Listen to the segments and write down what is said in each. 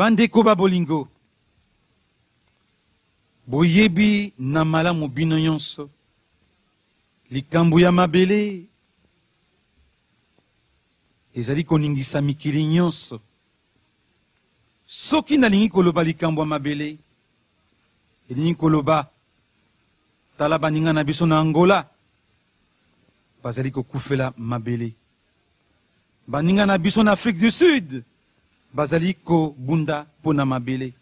Bandeko babolingo. Boyebi na malamu bino nyonso. Likambo ya mabele. Ezali koningisa mikili nyonso. Soki nalingi koloba likambo ya mabele. Elingi koloba. Tala baninga na biso na Angola. Bazali kokufela mabele. Baninga na biso na Afrique du Sud. Bazali ko bunda pona mabele.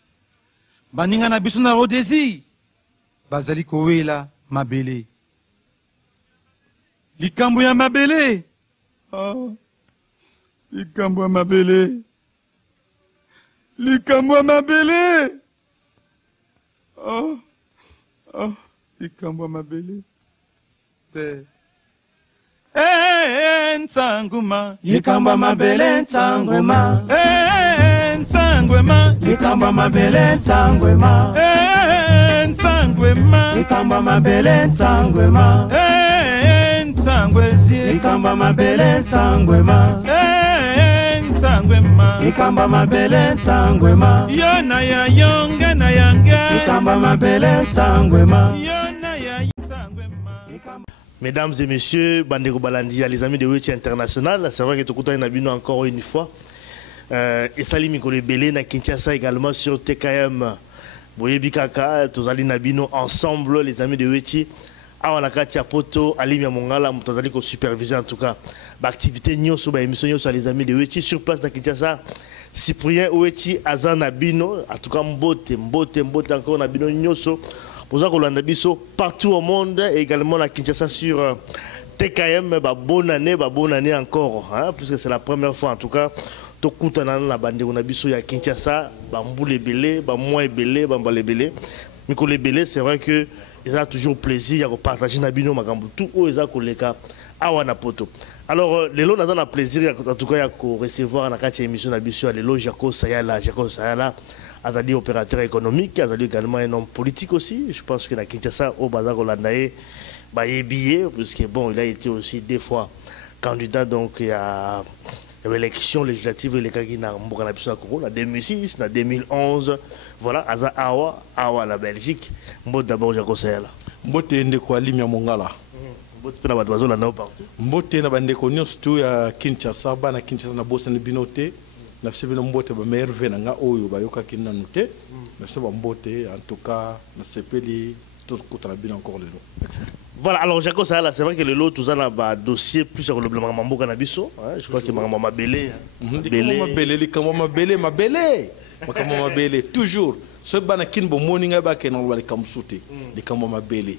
Baninga na biso na Rhodésie. Bazali ko wela mabele. Likambo ya mabele. Oh. Likambo ya mabele. Likambo ya mabele. Oh. Oh. Likambo ya mabele. Te. Nsanguma. Likambo ya mabele nsanguma. Nsangwema. Likambo ya mabele nsangwema. Nsangwema. Likambo ya mabele nsangwema. Nsangwezi. Likambo ya mabele nsangwema. Nsangwema. Likambo ya mabele nsangwema. Yona ya yonge na yange. Likambo ya mabele nsangwema. Yona ya nsangwema. Mesdames et messieurs, Bandeko Balandia, les amis de Wetchi International, c'est vrai que tout le monde encore une fois. Et Salim Mikole Belé na Kinshasa également sur TKM. Boyebi Kaka, Tozali Nabino ensemble, les amis de Wetchi. Awa Katia Poto, Ali Mongala, Tozali ko superviser en tout cas. L'activité Nyoso, émission Nyoso, les amis de Wetchi sur place na Kinshasa. Cyprien Wetchi, Azan Nabino, en tout cas Mbote encore Nabino Nyoso. Pour ça qu'on a biso partout au monde et également à Kinshasa sur TKM. Bonne année encore, hein, puisque c'est la première fois en tout cas. Tout le monde a bandé on a biso à Kinshasa, Bamboule belé, moi belé, Bambale belé. Mais belé, c'est vrai que ils ont toujours plaisir de partager Nabino Magambo tout où ils ont collègues à Wanapoto. Alors les lots ont plaisir en tout cas de recevoir dans cette émission Nabiso les lots Jaco Sayala. Azali opérateur économique, Azali également un homme politique aussi. Je pense que la Kinshasa au Bazar Hollandais, est billet, parce que bon, il a été aussi des fois candidat donc à l'élection législative les Kagina Mbokana Congo, en 2006, en 2011. Voilà, Aza Awa la Belgique. Mbot d'abord Jaco Sayala. Mbote ndeko Limia Mongala. Mbote na badwazo la nao partout. Mbote na bandeko nyonso ya Kinshasa, bana Kinshasa na bosa na binote. Na sebino mbote ba merve na nga oyo ba yoka kinna nuté na seba mbote en tout cas na sepeli tout kutala bien encore le lot. Voilà, alors Jaco Sayala, c'est vrai que le lot tout ça là ba dossier plus sur le blanc mambo kana biso, je crois que mama belé mabele toujours ce bana kin bo moninga ba ke no wali kamsuté de kamama belé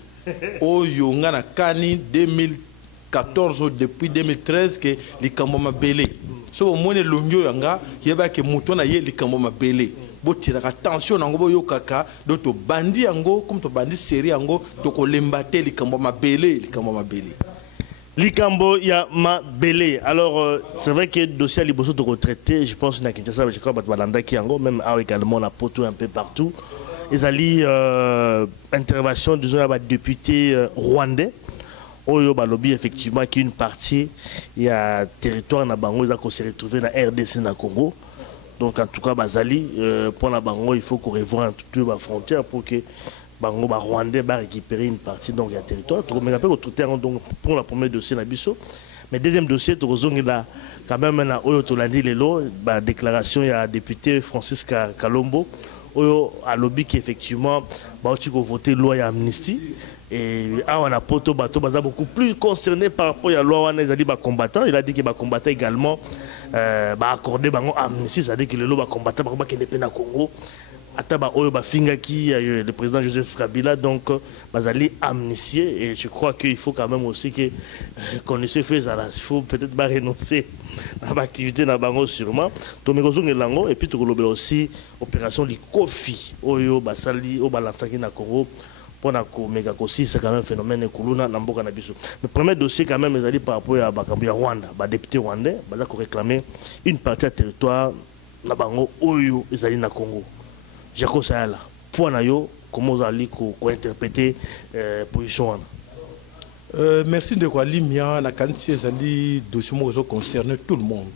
oyo nga na kani 2014 depuis 2013 que les kamama belé so mone longyo yanga yeba ke muto na ye likambo mabele botira attention nango boyo kaka doto bandi yango comme to bandi série yango to ko lembate likambo mabele likambo ya mabele. Alors c'est vrai que dossier liboso to retraité, je pense na Kinshasa je crois balanda ki yango même également na poto un peu partout. Ils allaient intervention disons ya député rwandais. Oyo balobi effectivement qui une partie il y a territoire na bango ils a se retrouver na RDC na Congo. Donc en tout cas bazali pour la bango il faut qu'on revoie un peu la frontière pour que bango ba rwandais ba récupérer une partie donc il y a territoire. Donc mais après autre terrain donc pour la premier dossier na biso. Mais deuxième dossier to zongi là quand même na oyo to landi lelo ba déclaration il y a député Francis Kalombo oyo a lobby qui effectivement ba tu ko voter loi ya amnistie. Et on a poto bateau beaucoup plus concerné par rapport à la loi on a combattant. Il a dit que les combattants également accordé amnistie, c'est-à-dire que les combattants qui ne peuvent pas Congo. Le président Joseph Kabila donc bazali amnistié et je crois qu'il faut quand même aussi que qu'on se fasse il faut peut-être pas renoncer à l'activité na bango sûrement to mekozo ngelango et puis to aussi opération likofi oyo basali o balansaki na Congo. Pour la aussi c'est quand même un phénomène kuluna na mboka na biso. Le premier dossier quand même ezali par rapport à Bakambia Rwanda, ba député rwandais baza ko réclamer une partie du territoire na bango oyo ezali na Congo. Jaco Sayala, pour na yo comment vous allez ko interpréter position wana. Merci de quoi limia na kanti ezali dossier mo concerner tout le monde.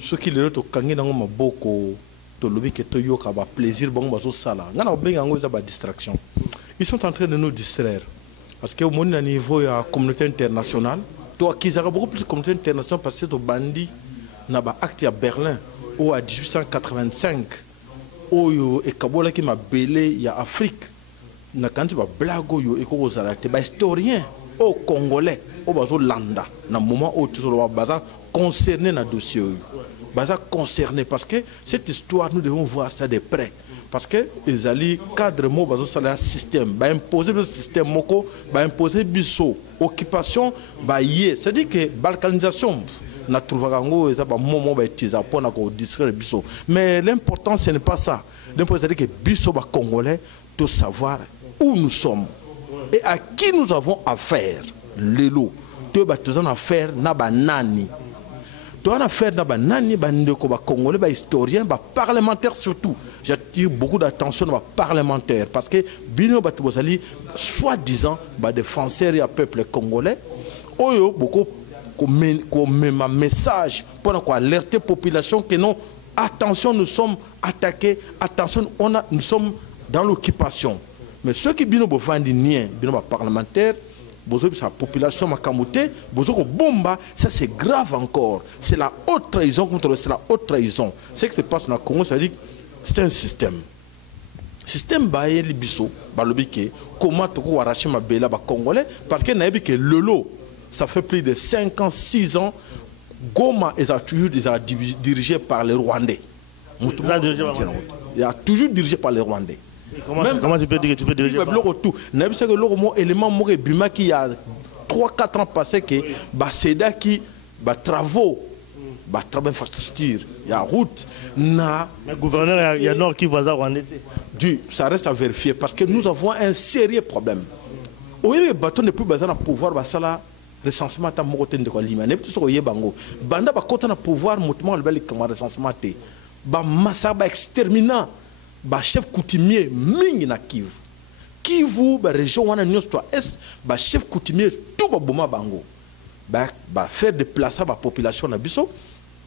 Ce qui le to kangi na maboko to lobi que to yoka ba plaisir bon bazo sala ngana benga ngo za ba distraction. Ils sont en train de nous distraire parce que au monde à niveau ya communauté internationale to akizaka beaucoup plus de communauté internationale parce que to bandi na ba acte à Berlin ou à 1885 oyo e kabola ki mabele ya Afrique na kanti ba blago yo e ko zala te ba historien au congolais au bazo landa na moment où tout le baza concerné na dossier baza concerné parce que cette histoire nous devons voir ça de près parce que les alliés cadre mo bazo sala système ba imposer le système moko ba imposer biso occupation ba yé c'est-à-dire que balkanisation na trouvaka ngo eza ba moment ba utilisé pour na ko distraire biso mais l'important ce n'est pas ça l'important c'est que biso ba congolais de savoir où nous sommes et à qui nous avons affaire. Lelo, tu as affaire na banani. Tu as affaire na banani, bandeko ba congolais, ba historien, ba parlementaire surtout. J'attire beaucoup d'attention aux parlementaires parce que bino batibosali soi-disant ba défenseurs et peuple congolais. Oyo beaucoup comme un message pour alerter la population que non, attention, nous sommes attaqués, attention, nous sommes dans l'occupation. Mais ceux qui bino bofandi nien, bino ba parlementaire, bozo sa population makamote, bozo ko bomba, ça c'est grave encore. C'est la haute trahison contre c'est la haute trahison. Ce qui se passe dans le Congo, ça dit c'est un système. Système baye libiso, balobike, comment toko arracher ma bela ba congolais parce que nabi que lolo, ça fait plus de 5 ans, 6 ans, Goma est toujours dirigé par les Rwandais. Il a toujours dirigé par les Rwandais. Comment tu peux dire que tu peux diriger tout. N'a pas que l'euro élément mort bima qui a 3-4 ans passé que Baseda qui travaux infrastructure, il y a route na mais gouverneur il y a nord qui voisin Rwandais. Ça reste à vérifier parce que nous avons un sérieux problème. Au lieu de bâton ne peut pas pouvoir basala recensement ta moko tende ko lima ne tout so yebango banda ba kota na pouvoir mutement le bel comme recensement te ba massa ba exterminant ba chef coutumier mingi na Kivu ba région wana nyos to est ba chef coutumier tout ba boma bango ba faire déplacer ba population na biso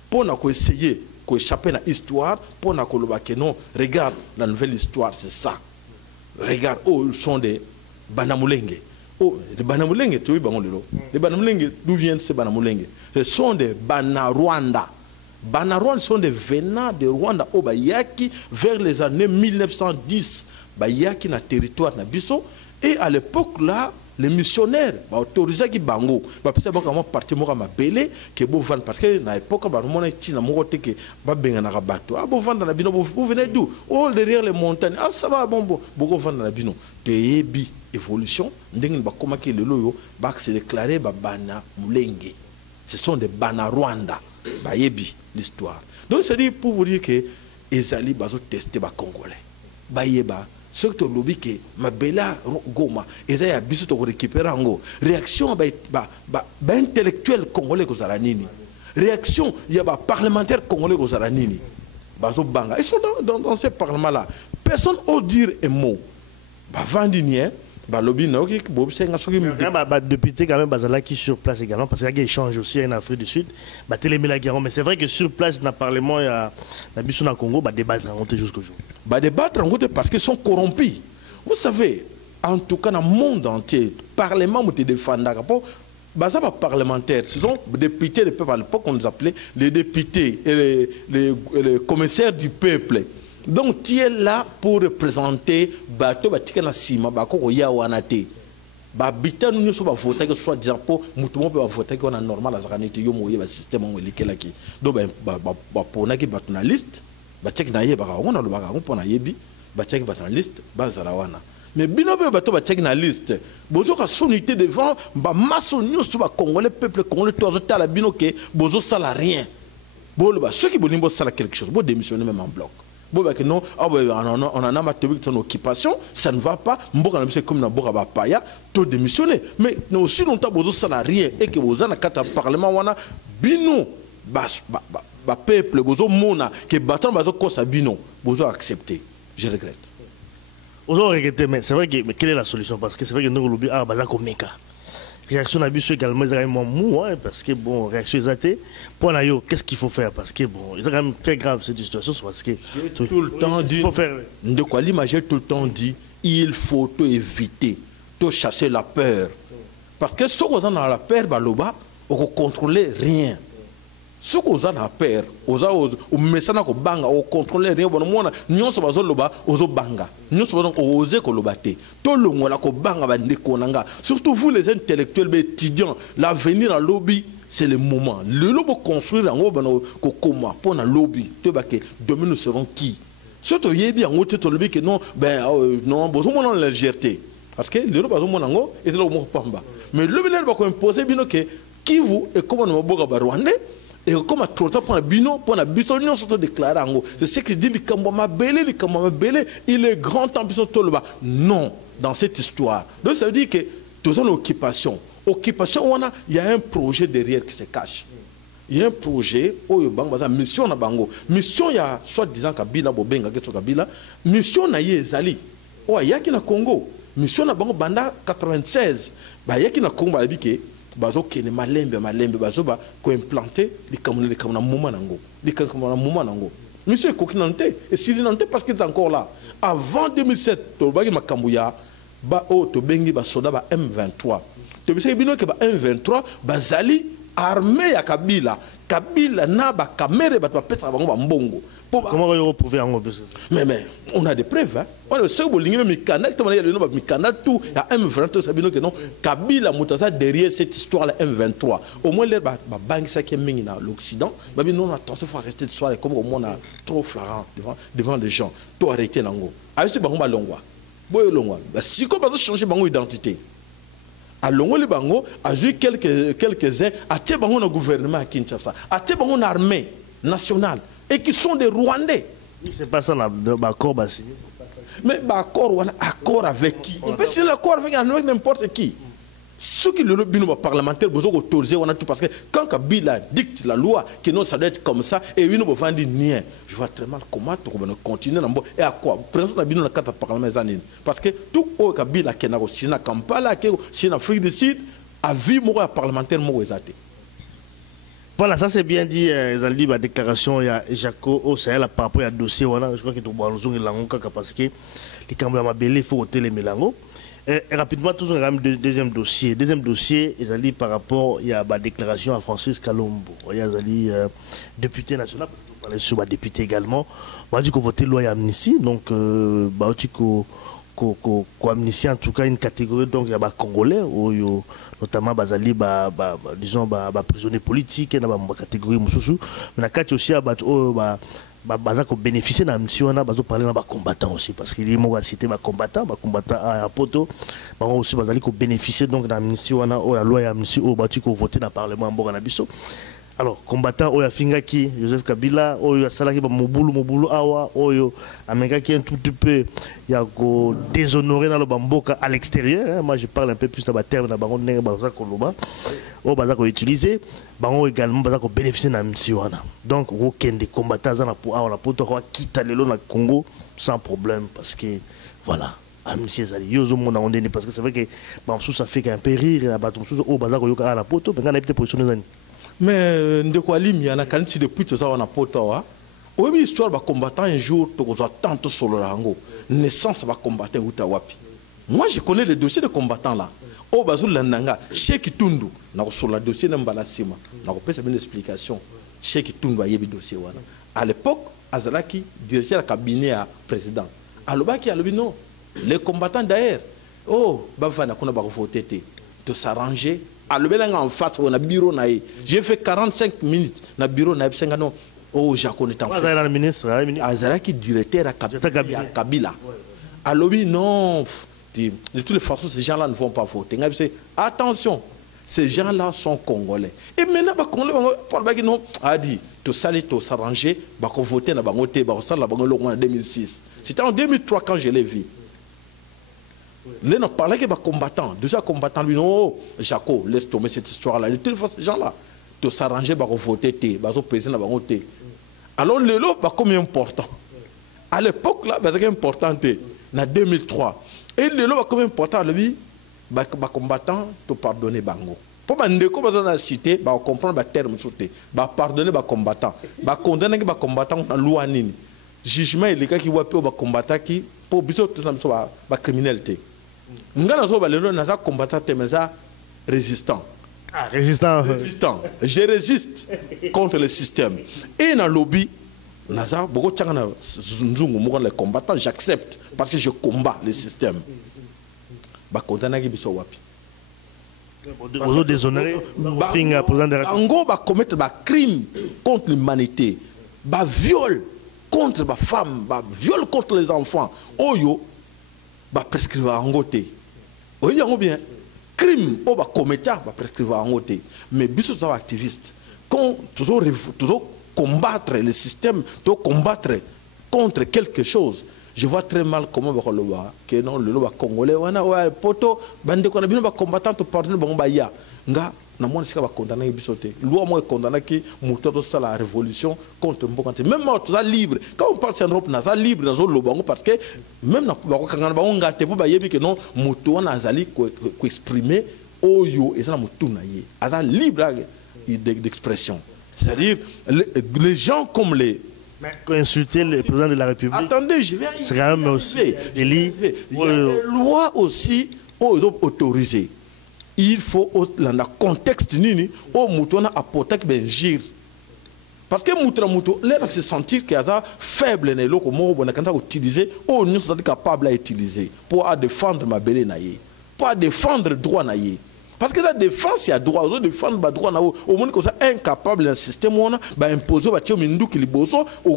pour na ko essayer ko échapper na histoire pour na ko loba que non regarde la nouvelle histoire c'est ça regarde oh ils sont des Banamulenge. Oh, les Banamulenge, tu vois, les Banamulenge, d'où viennent ces Banamulenge? Ce sont des Banarwanda. Banarwanda sont des venants de Rwanda au Bayaki vers les années 1910. Bayaki na territoire na biso. Et à l'époque là, les missionnaires autorisé qui bango. Parce que moi parti moi ma belé que beau vendre parce que na époque ba mon eti na mo que ba benga na bateau. Ah beau vendre na bino vous venez d'où? Oh derrière les montagnes. Ah ça va bon beau vendre na bino. Teyebi évolution ndenge ba koma ke le loyo ba se déclarer ba bana mulenge. Ce sont des Banarwanda. Ba yebi l'histoire. Donc c'est dire pour vous dire que ezali bazo tester ba congolais. Ba yeba ce que tu lobby que ma bella Goma ezaya biso to récupérer ango réaction ba intellectuel congolais ko zaranini réaction il y a ba parlementaire congolais ko zaranini bazo banga ils sont dans ces parlements là personne ose dire un mot ba vandinien ba lobby na ok bo senga soki ba député quand même bazala qui sur place également parce qu'il y a échange aussi en Afrique du Sud ba télémila guéron mais c'est vrai que sur place dans le parlement il y a la biso na Congo ba débattre en jusqu'au jour ba débattre en route parce qu'ils sont corrompus. Vous savez, en tout cas dans le monde entier, le Parlement nous défendra. Baza parlementaires, ce sont des députés du peuple. À l'époque, on les appelait les députés et les commissaires du peuple. Donc, tu es là pour représenter bateau batika na sima bako ya wanate. Babita nous sommes voter que soit disant pour mutumo peut voter qu'on a normal à zakanité yo moye ba système on lekela ki. Donc ba pona ki batuna liste. Bachek na yeba on a le baga on pona yebi bachek batuna liste bazala wana. Mais binobe bato bachek na liste. Bozo ka sonité devant ba maso nyos ba congolais peuple congolais to azota la binoke bozo sala rien. Bo ba ceux qui bonimbo sala quelque chose, bo démissionner même en bloc. Bon, ben non, on en a ma ton occupation, ça ne va pas. Mboka na monsieur comme na boka ba paya, to démissionner. Mais non aussi longtemps bozo salarié et que vous en a quatre parlement wana bino ba peuple bozo mona que batan bazo kosa bino bozo accepter. Je regrette. Bozo regretter mais c'est vrai que mais quelle est la solution parce que c'est vrai que nous lobi ah baza komeka. réaction d'habitude également, ils ont quand même mou, hein, parce que bon, réaction exatée. Pour la qu'est-ce qu'il faut faire? Parce que bon, c'est quand même très grave cette situation, parce que tout le temps dit, il faut faire. De quoi l'imaginer tout le temps dit, il faut éviter, chasser la peur. Parce que ceux qui ont la peur, baloba, on ne contrôle rien. Ceux qui ont la peur, on ne contrôle rien. Nous sommes banga. Nous sommes osés kolobate. Tout le monde a surtout vous les intellectuels, les étudiants, l'avenir à lobby, c'est le moment. Le lobby construire en comment pour un lobby. Demain nous serons qui? Surtout yebi en haute lobby que non, ben non, besoin de légèreté. Parce que le lobby besoin de et le mot pamba. Mais le lobby va imposer bien que qui vous et comment nous boga barwande. Et comme à trop temps pour un bino, pour un bisognon surtout déclaré en haut. C'est ce qu'il dit, il est grand temps pour tout le bas. Non, dans cette histoire. Donc ça veut dire que tout ça, l'occupation. Occupation, il y a un projet derrière qui se cache. Il y a un projet, mission na bango. Mission, il y a soit disant Kabila, Bobenga, Kabila. Mission na Yezali. Oh, il y a qui na Congo. Mission na bango, banda 96. Il y a qui na Congo, bazo kene malembe bazo ba ko implanter les kamuna moma nango les kamuna moma nango monsieur kokinante et s'il nante parce qu'il est encore là avant 2007 to bagi makambuya ba o to bengi ba soda ba M23 to bisa bino ke ba M23 bazali armée ya Kabila na ba kamere ba to pesa bango ba mbongo. Comment on va prouver en mais on a des preuves, hein. On a ce que tout il y a M23 ça que non Kabila mutasa derrière cette histoire là M23 au moins les banque ça qui est mis dans l'Occident mais non attention faut rester de soir comme au moins on a trop flagrant devant les gens tout arrêter nango avec ce bango balongwa boy longwa si comme pas changer bango identité à longo le bango a joué quelques-uns à te bango na gouvernement à Kinshasa à te bango na armée nationale et qui sont des Rwandais. C'est pas ça l'accord signé. Mais accord avec qui? On peut signer l'accord avec n'importe qui. Ceux qui le bino parlementaire besoin d'autoriser parce que quand Kabila dicte la loi que non ça doit être comme ça et nous va dire rien. Je vois très mal comment on continue et à quoi présence na bino na carte parlement parce que tout au Kabila qui na signé na Kampala qui signé en Afrique du Sud a vu mourir parlementaire mourir exaté. Voilà, ça c'est bien dit, Zaldi, la déclaration, il y a Jaco au Sahel par rapport à dossier, je crois que tout le monde parce que les caméras belé, il faut ôter les mélanges. Et rapidement, toujours un deuxième dossier. Deuxième dossier, Zaldi par rapport il y a la déclaration à Francis Kalombo. Il y a Zaldi, député national, on parlait sur le député également. On a dit qu'on votait loi amnistie, donc, amnistie en tout cas une catégorie, donc il y a des Congolais, notamment bazali disons prisonniers politiques na catégorie mususu mais na kati aussi baza ko bénéficier na amnistie wana bazo parler na ba combattants aussi parce qu'il y a cité ba combattants à poto aussi bazali ko bénéficier donc na amnistie wana la loi ya amnistie batu ko voter na parlement mboka na biso. Alors, combattant Oya Fingaki, Joseph Kabila, Oya Salaki, Mobulu Awa, Oyo, Amengaki un tout petit peu, il y a déshonoré dans le Bamboka à l'extérieur. Moi, je parle un peu plus de la terre, de la baron Nègre, Bazako Loba, au Bazako utilisé, Baron également, Bazako bénéficier de la mission. Donc, aucun des combattants, pour Awa, pour quitter le Congo sans problème, parce que, voilà. Amnistie Zali, yozo mon ondeni parce que c'est vrai que Bamsou ça fait qu'un peu rire, la Bamsou au Bazako Yoka à la poto, mais quand on a été positionné. Mais de quoi il y a quand si depuis tout ça on a potawa oui histoire va combattre un jour to tant sur le rango naissance va combattre utawapi. Moi je connais les dossiers de combattants là au bazul landanga Cheikh Tundu na sur le dossier n'embala sima na ko pesa une explication Cheikh Tundu ayebi dossier wana à l'époque Azalaki directeur cabinet à président alobaki alobi non les combattants d'ailleurs oh bavana kuna ba voter de s'arranger à le en face on a bureau naï j'ai fait 45 minutes na bureau naï sengano oh Jaco est en fait le ministre Azalaki directeur à Kabila alobi non de toutes les façons ces gens là ne vont pas voter attention ces gens là sont congolais et maintenant ba congolais pour ba non a dit to saler to s'arranger ba ko voter na bango te ba ko sala bango en 2006 c'était en 2003 quand je l'ai vu. Là, on parlait que les combattants, déjà combattants, lui, non, Jaco, laisse tomber cette histoire-là. De toute façon, ces gens-là, de s'arranger, de voter, de peser, de voter. Alors, le lot, comme important. À l'époque, là, c'est important, en 2003. Et le lot, comme important, lui, ba combattant to pardonner bango. Pour bandeko ba dans la cité, ba comprendre ba terme sauté, ba pardonner ba combattant, ba condamner ba combattant na loi nini. Jugement les gars qui voient peu ba combattant qui pour biso tout ça ba criminalité. Ngana so ba lelo na za combattant mais ça résistant. Ah, résistant. Résistant. Je résiste contre le système. Et dans le lobby, naza beaucoup tchangana nzungu mo les combattants, j'accepte parce que je combats le système. Ba condamner ki biso wapi. Vous déshonorez Bango va commettre des crimes contre l'humanité, des viols contre les femmes, des viols contre les enfants. Oyo va prescrire en côté. Oyo bien crime on va commettre va prescrire en côté. Mais biso sont activistes. Quand toujours combattre le système, toujours combattre contre quelque chose. Je vois très mal comment on va voir que non le loi congolais wana ouais poto bande ko na bino ba combattant to pardonner bango ba ya nga na mona sika ba condamner bisoté loi moi condamner qui moto to la révolution contre mbokante même moi tout ça libre quand on parle Europe na ça libre dans le bango parce que même na ba ko kangana bango ngate po ba yebi que non moto wana azali ko exprimer oyo et ça na moto na ye aza libre d'expression, c'est-à-dire les gens comme les mais insulter le président de la République. Attendez, je vais y c'est quand même aussi il y a des lois aussi autorisées. Il faut dans le contexte nini au moutona apporter benjir. Parce que mouton l'air se sentir qu'il y a faible dans loko mo bona quand utiliser au nous sommes capables à utiliser pour défendre ma belle naïe, pour défendre le droit naïe. Parce que la défense, il y a droit, aux défendre le droit, au moins que ça incapable d'un système, on va imposer, on va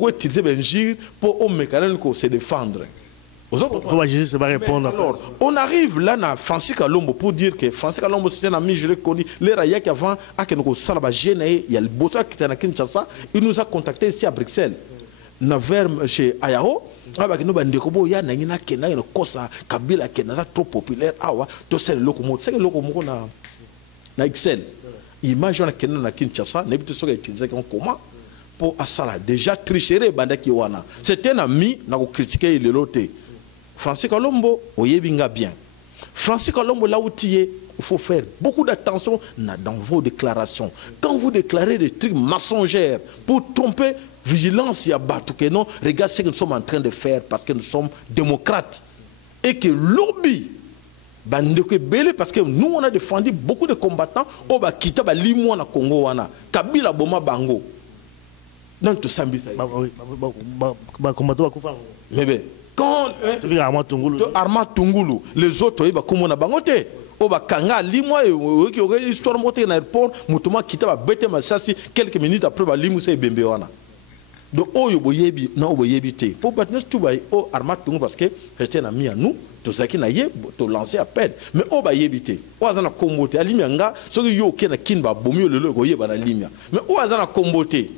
utiliser benjir pour se défendre. Alors, on arrive là à Francis Kalombo pour dire que Francis Kalombo c'est un ami, je l'ai connu, les raïs qui avant, il y a le boto qui était à Kinshasa, il nous a contacté ici à Bruxelles. Chez Ayao, il y a un kosa Kabila qui est trop populaire. Tout c'est le locomotive. C'est le locomotive na Excel. Imagine que na Kinshasa, n'est pas utilisé comme comment pour asala déjà tricherer bandaki wana. C'était un ami na ko critiquer le loté. Francis Kalombo oyebinga bien. Francis Kalombo là où tu es, il faut faire beaucoup d'attention dans vos déclarations. Quand vous déclarez des trucs mensongers pour tromper vigilance, il y a battu que non, regarde ce que nous sommes en train de faire parce que nous sommes démocrates. Et que lobby, parce que nous on a défendu beaucoup de combattants, au Bakita, Limou na Congo, Kabila Boma Bango. Dans tout ça, mais bien, quand Arma Tungulu, les autres, ils vont na Bangote. Oba kanga limwa qui aurait histoire monter dans l'aéroport mutuma kita ba bete masasi quelques minutes après ba limu c'est bembe wana donc oyo boyebi na oboyebi te pour battre tout ba o armat tungu parce que c'était un ami à nous tout ça qui na ye to lancer à peine mais oba yebite o azana kombote alimia nga soki yo ke na kinba bomio lelo ko yeba na limia mais o azana kombote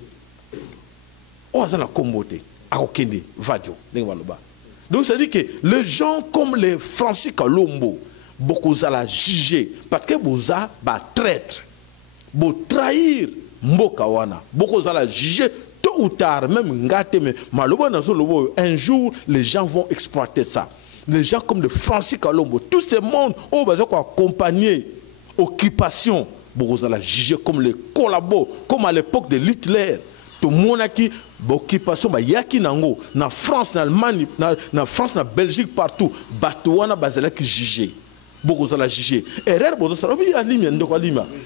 akokende vadio ndenge baloba donc ça dit que les gens comme les Francis Kalombo beaucoup à la juger parce que vous a traître, vous trahir mboka wana, beaucoup à la juger tôt ou tard même ngate mais malheureusement un jour les gens vont exploiter ça. Les gens comme de Francis Kalombo, tout ce monde au besoin accompagner occupation, beaucoup à la juger comme les collabos, comme à l'époque de Hitler. Tout le monde qui occupation ba yaki nango na France, na Allemagne, na France, na Belgique partout, batouana bazala qui juger. Beaucoup à la juger. Erreur,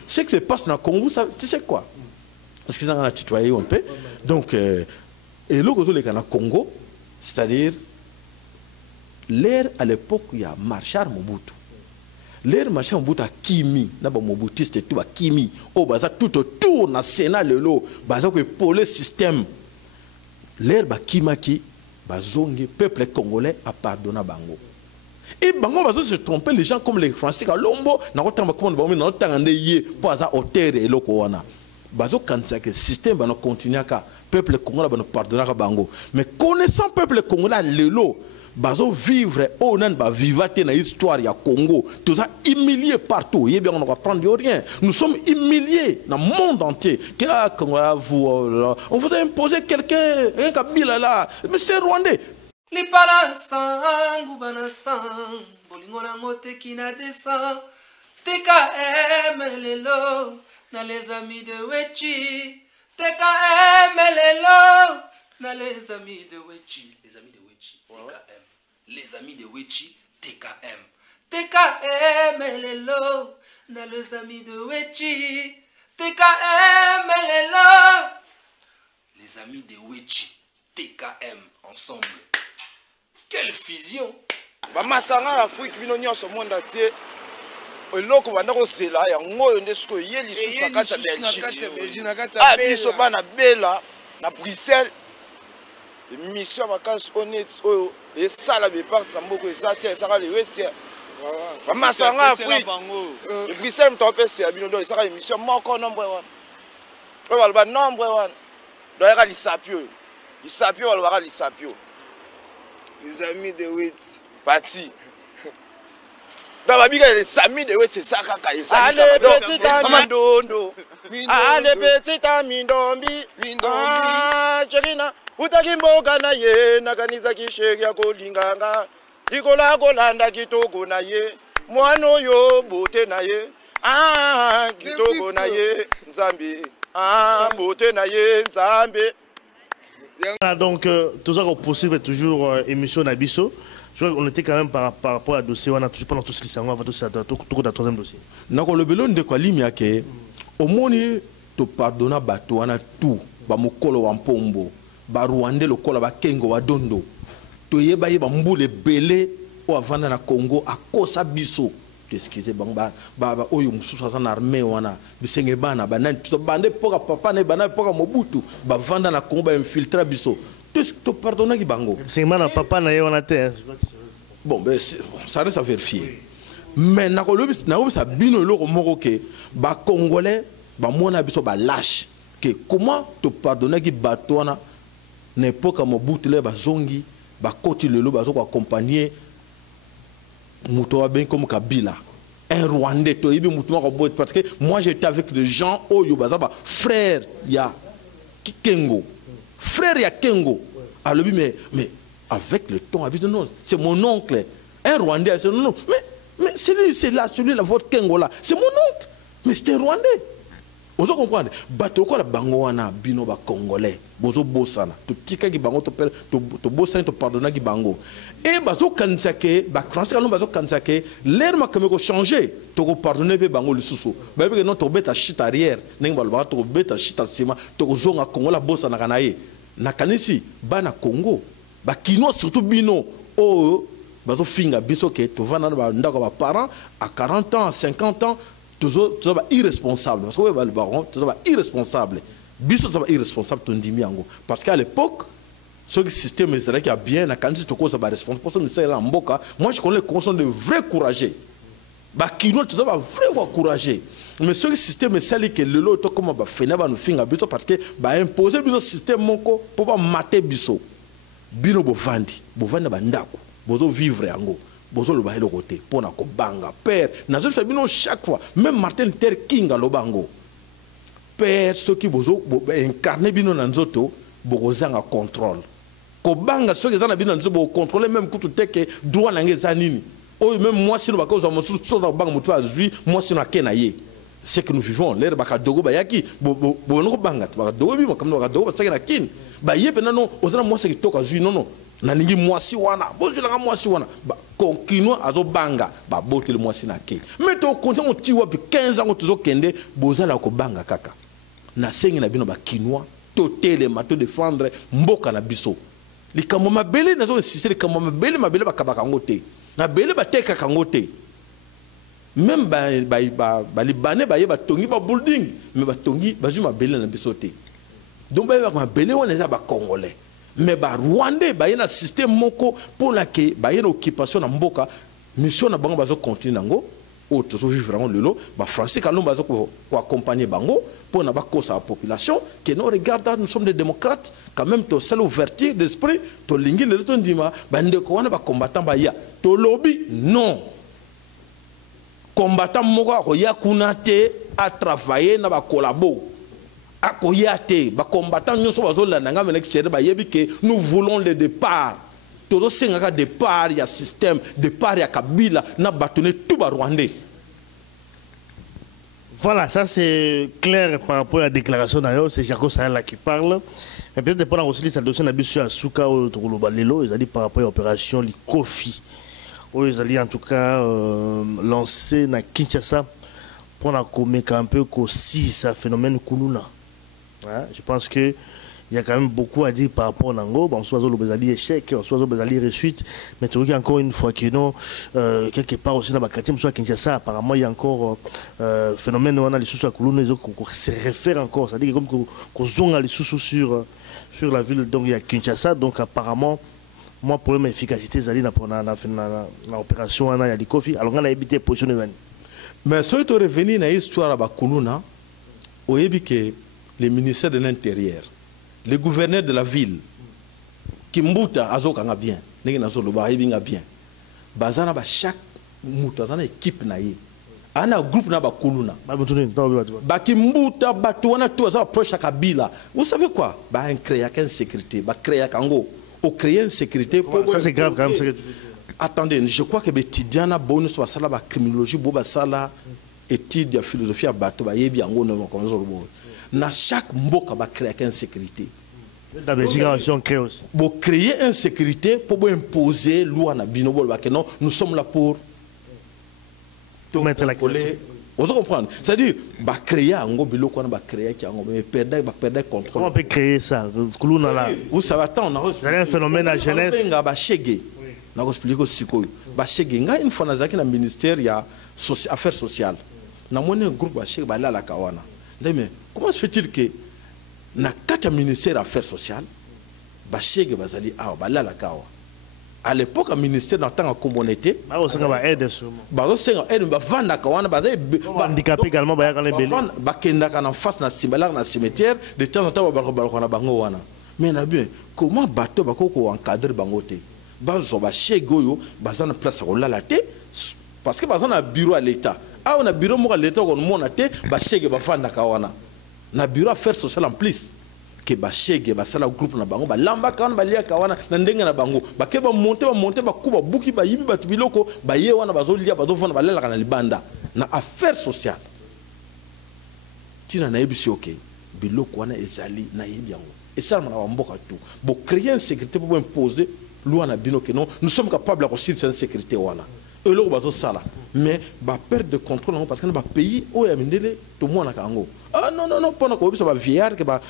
ce qui se passe dans le Congo, tu sais quoi? Parce qu'ils ont tutoyé un peu. Donc, et là, au Congo, c'est-à-dire, l'ère à l'époque, il y a Marshal Mobutu. L'ère Marshal Mobutu a Kimi, Mobutiste et tout, à Kimi, au bazar tout autour, dans le Sénat, le lot, bazar pour le système. L'ère Kimaki, bazongi, peuple congolais a pardonné Bango. Et bango bazo se tromper les gens comme les Francis Kalombo na ko tamba comme bango na tangande yé pour ça hauteur et loko wana bazo kanisa que système ba no continuer ka peuple congolais ba no pardonner bango mais connaissant peuple congolais lelo bazo vivre au nan ba vivate na histoire ya Congo tout ça humilié partout yé bien on va prendre rien nous sommes humiliés dans le monde entier que Congolais vous on vous a imposé quelqu'un un Kabila là mais c'est rwandais. Li para sangu bana sang bolingo nango teki na descend TKM lelo na les amis de Wechi TKM lelo na les amis de Wechi TKM les amis de Wechi TKM TKM lelo na les amis de Wechi TKM lelo les amis de Wechi TKM ensemble. Quelle fusion! Bamasanga Afrique bino nyonso monde entier. Eloko banda ko zela ya ngoyo ndesko yeli susu na Belgique na kati ya biso bana bela na Bruxelles. Mission vacances honnête oyo et ça la be part samboko ezate ça le wetia. Bamasanga Afrique. Le Bruxelles mtope c'est bino do ça émission moko nombre 1. Oyo ba nombre 1. Do ya lisapio. Lisapio wala lisapio. Les amis de Wit parti. Dans ma biga les amis de Wit c'est ça kaka et ça. Allez petit ami dondo. Allez petit ami dombi. Ah Cherina, utaki mboka na ye nakanisa kisheki ya kolinganga. Ikola kolanda kitoko na ye. Mwana yo bote na ye. Ah kitoko na ye Nzambi. Ah bote na ye Nzambi. Voilà, donc, tout ça qu'on poursuit toujours émission Nabiso. Je crois qu'on était quand même par rapport à dossier, on a toujours pendant tout ce qui s'en va, tout le troisième dossier. Nako le belon de quoi limiake, au monde te pardonna bato ana tout, ba mukolo wa mpombo, ba Rwanda le kola ba kengo wa dondo, to yeba yeba mbule belé o avanda na Congo a kosa biso. Excusez banga ba oyo mususu azana armée wana bisenge bana banani to bande poka papa ne bana poka Mobutu ba vanda na Congo ba infiltrer biso tout ce que pardonner ki bango c'est mana papa na ye wana terre. Bon ben ça reste à vérifier mais na ko lobi na obi sa bino loko moko ke ba congolais ba mona biso ba lâche que comment te pardonner ki bato wana n'époque Mobutu le ba zongi ba koti lelo ba zo ko accompagner Moutoua bien comme Kabila, un Rwandais, parce que moi j'étais avec des gens, oh Yobazaba, frère ya Kengo, frère ya Kengo. Alors mais avec le temps, non, c'est mon oncle, un Rwandais, non, mais celui-là, votre Kengo là, c'est mon oncle, mais c'est un Rwandais. Vous comprenez? Bato ko la bango wana bino ba congolais bozo bosana to tika ki bango to bosana to pardonner ki bango et bazo kanisa ke ba français kalon bazo kanisa ke l'air ma kameko changer to ko pardonner be bango le susu ba be non to beta shit arrière ninga ba to beta shit asima to ko zonga kongola bosana kanaye na kanisi bana Congo ba kino surtout bino o bazo finga biso ke to vana ba ndako ba parents à 40 ans à 50 ans toujours irresponsable parce que le baron toujours irresponsable biso ça va irresponsable ton dimi yango parce qu'à l'époque ce système est qui a bien la quantité de cause ça va responsable pour ça mais ça en mboka moi je connais les conscients de vrais courageux ba kino toujours va vrai courageux mais ce système est celle que le lot comme ba fena ba nous finga biso parce que ba imposer biso système moko pour pas mater biso bino bo vandi ba ndako bozo vivre yango bozo le bailo côté pour na ko banga père nazo sabino chaque fois même Martin Luther King lobango père ceux qui bozo incarner bino na nzoto bozanga contrôle ko banga ceux qui za na bino nzoto bo contrôler même kutu teke droit na ngeza nini o même moi sino ba ko za mosu so na banga mutu azui moi sino akena ye c'est que nous vivons l'air baka dogo ba yaki bo no banga ba dogo bi makamno ba dogo ba sake na kin ba yebe na non ozana moi c'est toka azui non na ningi mwasi wana bozo la mwasi wana ba konkinwa azo banga ba bote le mwasi na ke mais to konta on tiwa bi 15 ans tozo kende bozala ko banga kaka na sengi na bino ba kinwa to tele mato défendre mboka na biso likambo mabele nazo insister likambo mabele ba kabaka ngote na bele ba teka kangote même ba libanais ba yeba tongi ba building mais ba tongi ba juma bele na biso te donc ba bele wana za ba congolais mais ba Rwandais ba yena système moko pour la que ba yena occupation na mboka mission na bango bazo continuer nango o to vivre vraiment lelo ba français kalon bazo ko accompagner bango pour na ba kosa la population que nous regarde nous sommes des démocrates quand même to seul ouverture d'esprit to lingi le to ndima ba ndeko wana ba combattant ba ya to lobby non combattant moko ko ya kuna te à travailler na ba collabo akoyate ba combattant nyoso bazolanda nga melek sere ba yebi ke nous voulons le départ Todo senga départ ya système, départ ya Kabila na bâtonné tout ba rwandais. Voilà, ça c'est clair par rapport à la déclaration d'ailleurs, c'est Jaco Sahel qui parle. Et peut-être pendant aussi ça dossier na sur Asuka ou Tolobalelo, ils ont dit par rapport à l'opération Kofi. Où ils ont dit en tout cas lancé na Kinshasa pour la commettre un peu aussi ça phénomène Kuluna. Hein? Je pense que il y a quand même beaucoup à dire par rapport à Nango. Bon, soit aux échecs, soit aux réussites, mais tu vois encore une fois que non, quelque part aussi dans la quartier, soit Kinshasa, apparemment il y a encore phénomène où on a les sous à Kouloune, ils se réfèrent encore, c'est-à-dire comme qu'on zone les sous sur la ville, donc il y a Kinshasa, donc apparemment, moi problème efficacité, c'est-à-dire dans l'opération, on a les Kofi, alors on a évité position des années. Mais si tu revenir dans l'histoire de Koulouna, on a vu que le ministère de l'Intérieur, le gouverneur de la ville, Kimbuta azokanga bien, nenge nazolo ba yebinga bien. Bazana ba chaque muta zana équipe na ye. Ana groupe na ba Kuluna. Ba Kimbuta ba tuana tu za proche Kabila. Vous savez quoi? Ba créer une sécurité, ba créer kango. Au créer une sécurité pour ça c'est grave quand même. Attendez, je crois que Betidiana bonus wa sala ba criminologie bo ba sala étude de philosophie à bato ba yebi yango no comme ça. Na chaque mboka va créer une sécurité. La Belgique a aussi créé aussi. Pour créer une sécurité, pour imposer loi na binobol non, nous sommes là pour mettre la coller. Vous comprenez? C'est-à-dire, va créer un gros bilo qu'on va créer qui va perdre contrôle. Comment on peut créer ça? Vous savez, attends, on a un phénomène à jeunesse. Va cheguer. On va expliquer aussi quoi. Va cheguer. Une fois dans le ministère, il y a affaires sociales. Dans mon groupe va cheguer, va là la kawana. Mais comment se fait-il que na kata ministère des Affaires sociales, Bachege bazali la kawa. À l'époque, le ministère dans tant communauté, aide handicapé également en face na cimetière de temps en temps mais na bien comment bateau bako encadrer bangote bazo Bachege yo bazana place à la té parce que bazana bureau à l'état. Ah, on a bureau à l'état on monate Bachege bafanda kawana. Na bureau affaires sociales en plus que Bachege basala groupe na bango ba lamba kawana balia kawana na ndenge na bango ba ke ba monter ba kuba buki ba yimi batu biloko ba ye wana bazolia bazofona balela kana libanda na affaires sociales tina na yebisi okay biloko wana ezali na yebi yango et ça na mboka tout bo créer une sécurité pour imposer loi na bino que non nous sommes capables de aussi cette sécurité wana et là bazo sala mais ba perte de contrôle parce que ba pays o ya mindele to mona kango. Ah non, non, non, pendant que ça va vieillir, que va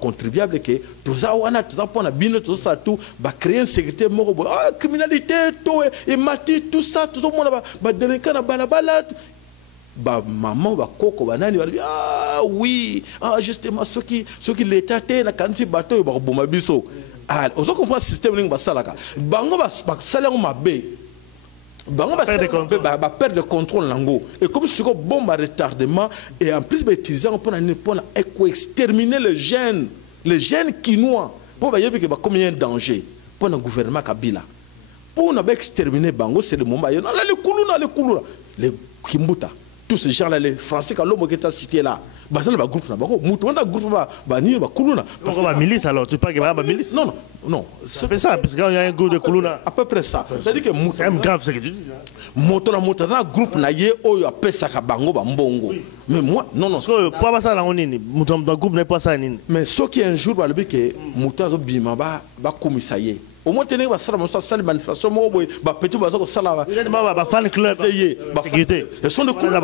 contribuable, que tout ça, on a tout ça, pour tout ça, tout, va créer une sécurité, ah, criminalité, tout, et mati, tout ça, tout ça, on va donner qu'un balabala, bah, maman, va coco, banani, va dire, ah oui, ah, justement, ceux qui l'état, la quantité de bateau, va bomber biso. Ah, on comprend le système, on va ça là, bango, va salaire, ma baie. Perdre de contrôle lango et comme ce que bon retardement et en plus utiliser pour exterminer les jeunes quinois pour dire que combien de danger pour le gouvernement Kabila pour exterminer bango c'est le moment les Kuluna les Kimbuta tous ces gens là les Français quand l'homme qui est cité là bazal ba groupe na bango mutu wanda groupe ba ni ba Kuluna parce que la milice alors tu parles que ba milice non c'est ça parce qu'il y a un groupe de Kuluna à peu près ça c'est à dire que c'est même grave ce que tu dis moto na groupe na ye oyo apesa ka bango ba mbongo mais moi non parce que pas ça là on nini moto dans groupe n'est pas ça nini mais ce qui un jour ba le que moto zo bima ba komisa ye au moins tenir ba sala mo sala manifestation mo boy ba petit ba zo sala ba fan club sécurité ils sont de Kuluna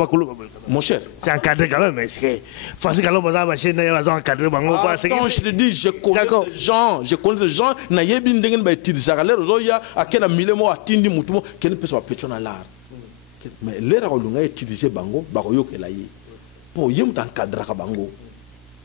mon cher c'est encadré quand même mais c'est facile quand on va ba chaîne ils ont encadré bango pas sécurité je te dis je connais des gens na yebi ndenge ba utiliser l'air zo ya akena milemo atindi mutu mo ken pesa ba pecho na l'art mais l'air a longa utiliser bango ba ko yokela ye pour yem t'encadrer ka bango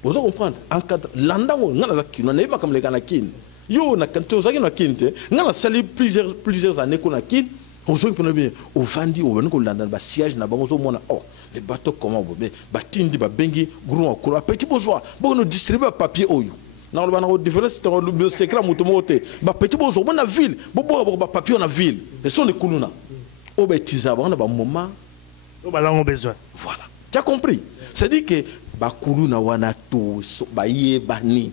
vous comprendre encadre landango ngana za kino na yeba comme les gars na kin yo na kanto za kino kinte ngana sali plusieurs années qu'on a kin on se connaît bien au vandi au venko landa ba siège na bango zo mona oh les bateaux comment bobé ba tindi ba bengi gros akura petit bourgeois bon nous distribuer papier oyo na ba na différence c'est le secret mutumote ba petit bourgeois na ville bo ba papier na ville les sont de Kuluna au bêtisa ba na ba moment au ba ont besoin voilà tu as compris c'est dit que ba Kuluna wana to ba ye bani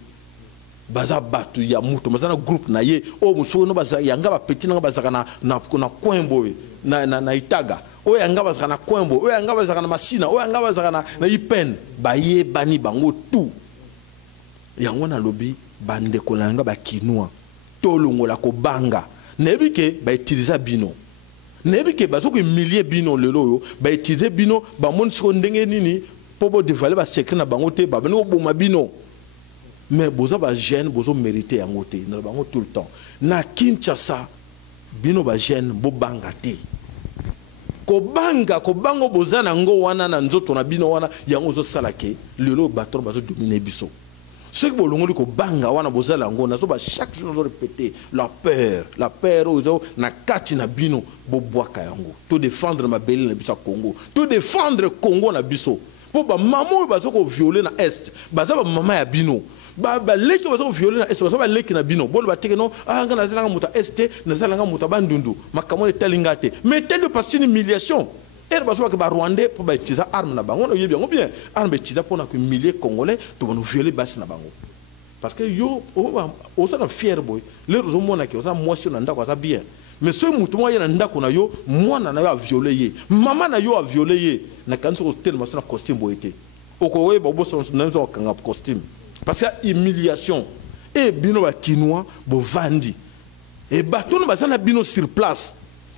baza batu ya muto baza na groupe na ye o muso no baza yanga ba petit na baza na kwembo na itaga o yanga baza na kwembo o yanga baza na masina o yanga baza na ipen ba ye bani bango tout yango na lobi bande ko langa ba kinwa to longola ko banga nebi ke ba utiliser bino nebi ke bazo ko humilier bino lelo yo ba utiliser bino ba mon siko ndenge nini pour dévoiler ba secret na bango te ba bino boma bino. Mais bozo ba jeune bozo mérité yango te na bango tout le temps na Kinshasa bino ba jeune bo banga te ko bango boza na ngo wana na nzoto na bino wana yango zo salake lelo bato bazo dominer biso ce que bolongoli ko banga wana boza la ngo na zo ba chaque jour zo répéter la peur ozo na kati na bino bo boaka yango to défendre ma belle na biso Congo to défendre Congo na biso po ba maman bazo ko violer na est baza ba maman ya bino ba leki bazo violer na est ba leki na bino bolo ba teke no nga na zalanga muta est na zalanga muta bandundu makamo ne telingate mais tel de passer une humiliation et bazo ka ba rwandais pour ba tiza arme na bango no yebi ngo bien arme tiza pour na ko humilier congolais to ba no violer basi na bango parce que yo o ça na fier boy le rezo mona ke o ça moi sur na ndako ça bien mais ce mutu mo yana ndako na yo mwana na yo a violer ye maman na yo a violer ye na kanso ko tellement na costume boyete oko we bo so na zo kanga costume parce que humiliation et bino ba kinois bo vandi et bateau ba sana bino sur place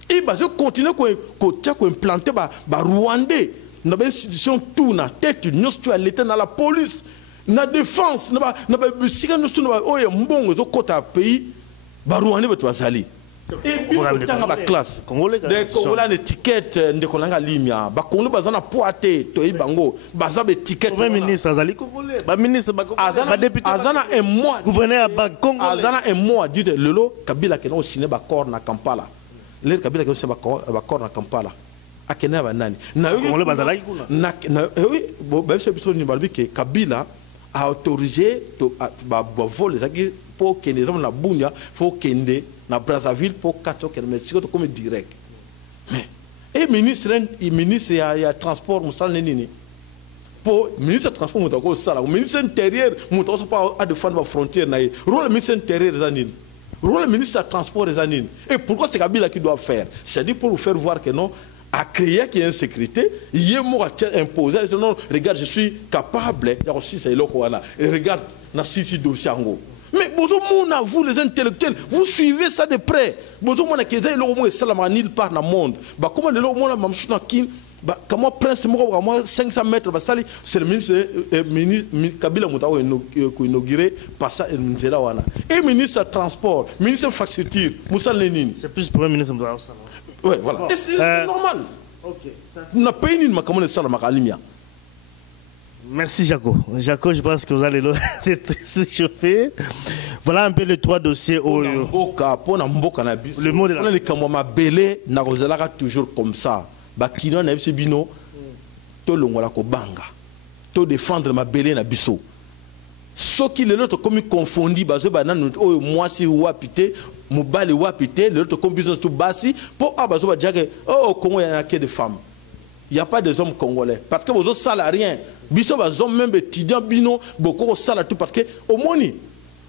et ba se continuer ko implanter ba rwandais na ba institution tout na tête nous tu à l'état dans la police na défense na ba sika nous na ba oye mbongo zo kota pays ba rwandais ba twazali et bino tanga ba classe congolais ne étiquette ndekolanga limia ba congolais bazana poate to ibango baza be étiquette premier ministre azali congolais ba ministre ba député azana un mois gouverneur ba congolais azana un mois dit lelo Kabila ke no signé ba corps na Kampala le Kabila ke signé ba corps na Kampala akena ba nani na yo congolais bazala kuna na oui ba se biso ni balbi ke Kabila a autorisé to ba vol les pour que les hommes na Bunya faut kende na Brazzaville pour 4 km comme direct mais et ministre ya transport musal nini pour ministre transport mutako sala ministre intérieur mutako pas à défendre la frontière na rôle ministre intérieur zanine rôle ministre transport zanine et pourquoi c'est Kabila qui doit faire c'est-à-dire pour vous faire voir que non à créer qu'il y a une sécurité, il y a un imposé, non, regarde, je suis capable, il y a aussi c'est là et regarde, na sisi dossier. Mais vous les intellectuels, vous suivez ça de près. Vous avez dit que nulle part dans le monde. Comment le monde comment prince 500 mètres, c'est le ministre Kabila Moutawa qui a inauguré et ministre transport, ministre infrastructure, Moussa Lénine. C'est plus le premier ministre Moutawa. Oui, voilà. Et c'est normal. On n'a pas une makamone ça la limia. Merci Jaco. Jaco, je pense que vous allez se chauffer. Voilà un peu les trois dossiers. Le mot de la... On toujours comme ça. Bakino na bino to longola ko banga. To défendre ma belé na biso. Ce qui les autres comme confondi bazo banana o moi si wapité mobali wapité les autres comme business tout basi pour abazo ba dire oh Congo il y a que des femmes. Il n'y a pas des hommes congolais parce que vos autres salariés biso bazo même étudiant bino beaucoup salaire tout parce que au moni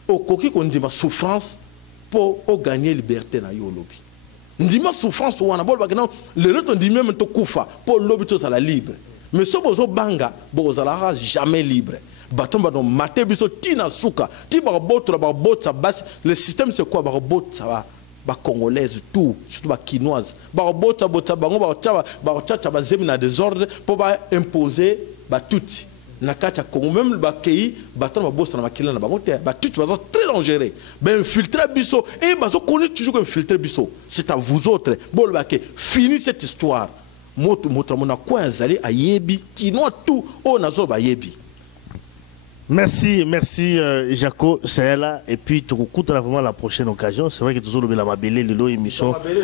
au coquille qu'on dit ma souffrance pour gagner liberté na yo lobby. Ndima souffrance wana bol bagana le autre dit même to kufa pour lobby to la libre mais ce bozo banga bozala jamais libre baton ba don maté biso tina suka ti ba botra ba botsa bas le système c'est quoi ba botsa ba congolaise tout surtout ba quinoise ba botsa bango ba tcha ba zemi na désordre pour ba imposer ba tout na kati Congo même ba pays baton ba bossa na makila na bango te ba tout ba très dangereux ben infiltrer biso et ba connaît toujours infiltrer biso c'est à vous autres bol ba ke fini cette histoire moto mona kwa azali ayebi kinois tout o nazo ba yebi. Merci, merci Jaco, c'est là. Et puis, tu écoutes vraiment la prochaine occasion. C'est vrai que toujours le Mabélé, le émission. Mabélé,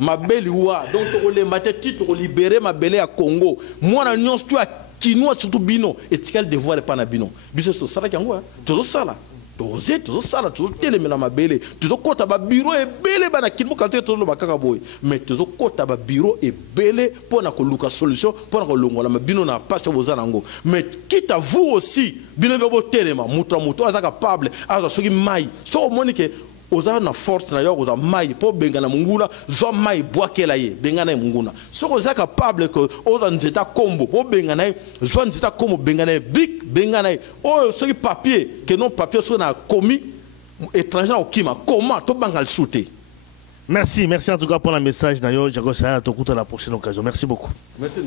Mabélé, donc tu l'embâté, tu libéré Mabélé à Congo. Moi, la nuance, tu as Kinois surtout Bino. Et tu as le devoir de Panabino. Biso, c'est ça qui est tout ça là. toze tozosala tozotelemela mabele tozokota babiro ebele bana kinimo kalite tozoloba kaka boye mais tozokota babiro ebele mpona koluka solution mpona kolongola mabino na pasi boza nango mais quitte à vous aussi bino mpe botelema moto na moto aza capable azwa soki mai so omoni ke oza na force na yo oza mai po bengana munguna zo mai bwakela ye bengana ye munguna so oza capable que oza nzeta kombo po bengana ye zo nzeta kombo bengana ye big bengana ye o soki papier que non papier so na commis étranger au kima comment to bangal souté. Merci en tout cas pour le message d'ailleurs Jago Saya à la prochaine occasion. Merci beaucoup. Merci.